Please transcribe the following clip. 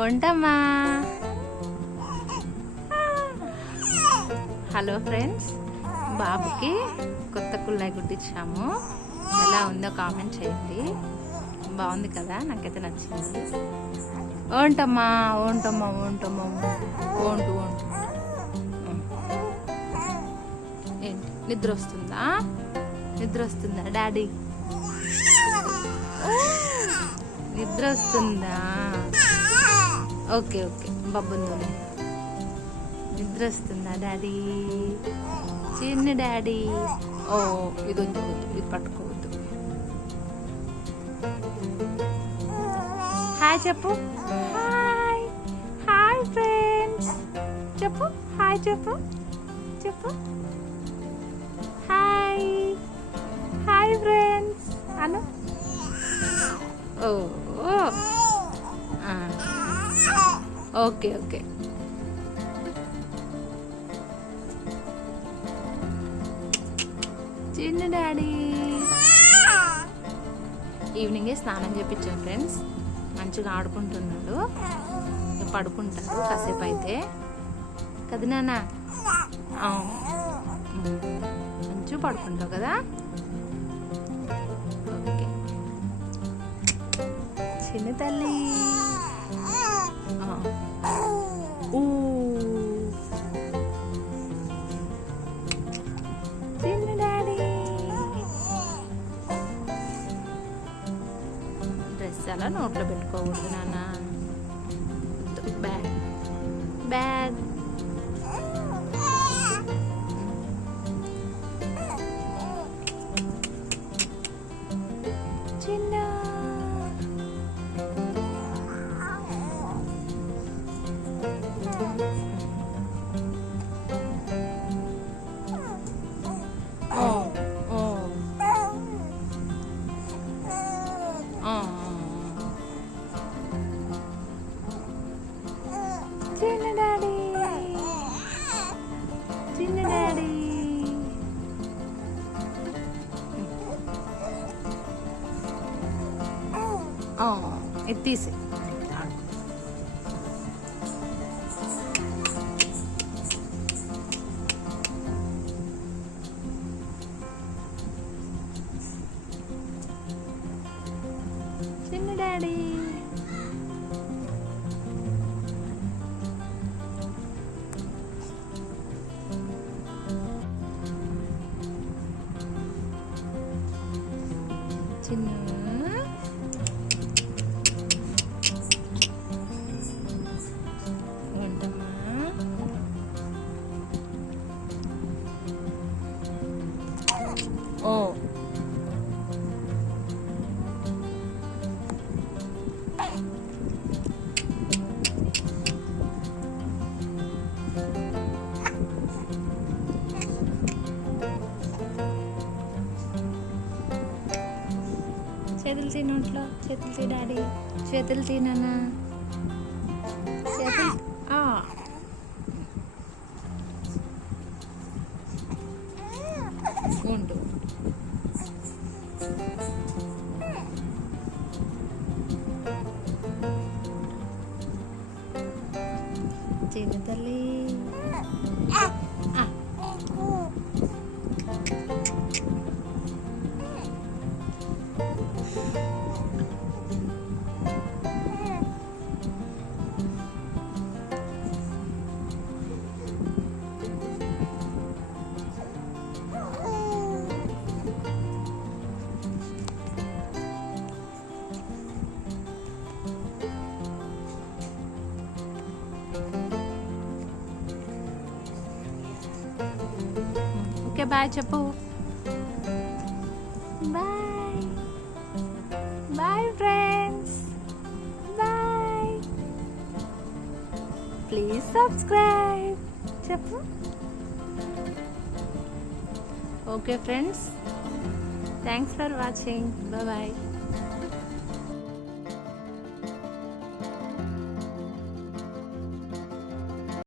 ఉంటామా. Hello friends, బాబుకి కొత్త కుల్లాయి గుడ్డిచ్చాము. ఎలా ఉందో కామెంట్ చేయండి. బాగుంది కదా, నాకైతే నచ్చింది. ఓంటమ్మా ఓంటమ్మా ఓంటమ్మా ఓంటు ఓంటు. ఏంటి, నిద్ర వస్తుందా? నిద్ర వస్తుందా డాడీ? నిద్ర వస్తుందా? ఓకే ఓకే, బబ్బుందోలే. నిద్ర వస్తుందా డాడీ? చిన్న డాడీ. ఓ ఇది వద్దు, ఇది పట్టుకోవద్దు. హాయ్ చెప్పు. హాయ్ హాయ్ ఫ్రెండ్స్ చెప్పు. హాయ్ చెప్పు చెప్పు. హాయ్ హాయ్ ఫ్రెండ్స్ అను. ఓ ఓకే ఓకే. చిన్న డాడీ. ఈవినింగే స్నానం చేయించాం ఫ్రెండ్స్. మంచిగా ఆడుకుంటున్నాడు. పడుకుంటాడు కాసేపు అయితే కదా నాన్న. మంచిగా పడుకుంటావు కదా. ఓకే చిన్న తల్లి. చిన్న డాడీ. డ్రెస్ అలా నోట్లో పెట్టుకోకూడదు నాన్న. Bag bag. చిన్న చిన్న డాడీ. చిన్న డాడీ. ఇది తీసి చిన్న డాడీ. చిన్న ఉంటామా. ఓ చేతులు తీ నోట్లో. చేతులు తీ డాడీ. చేతులు తీ నాన్న. చేతులు ఉండు. చిన్న తల్లి. ఓకే బాయ్ చెప్పు. Bye bye friends. Bye. Please subscribe చెప్పు. Okay friends, thanks for watching. Bye.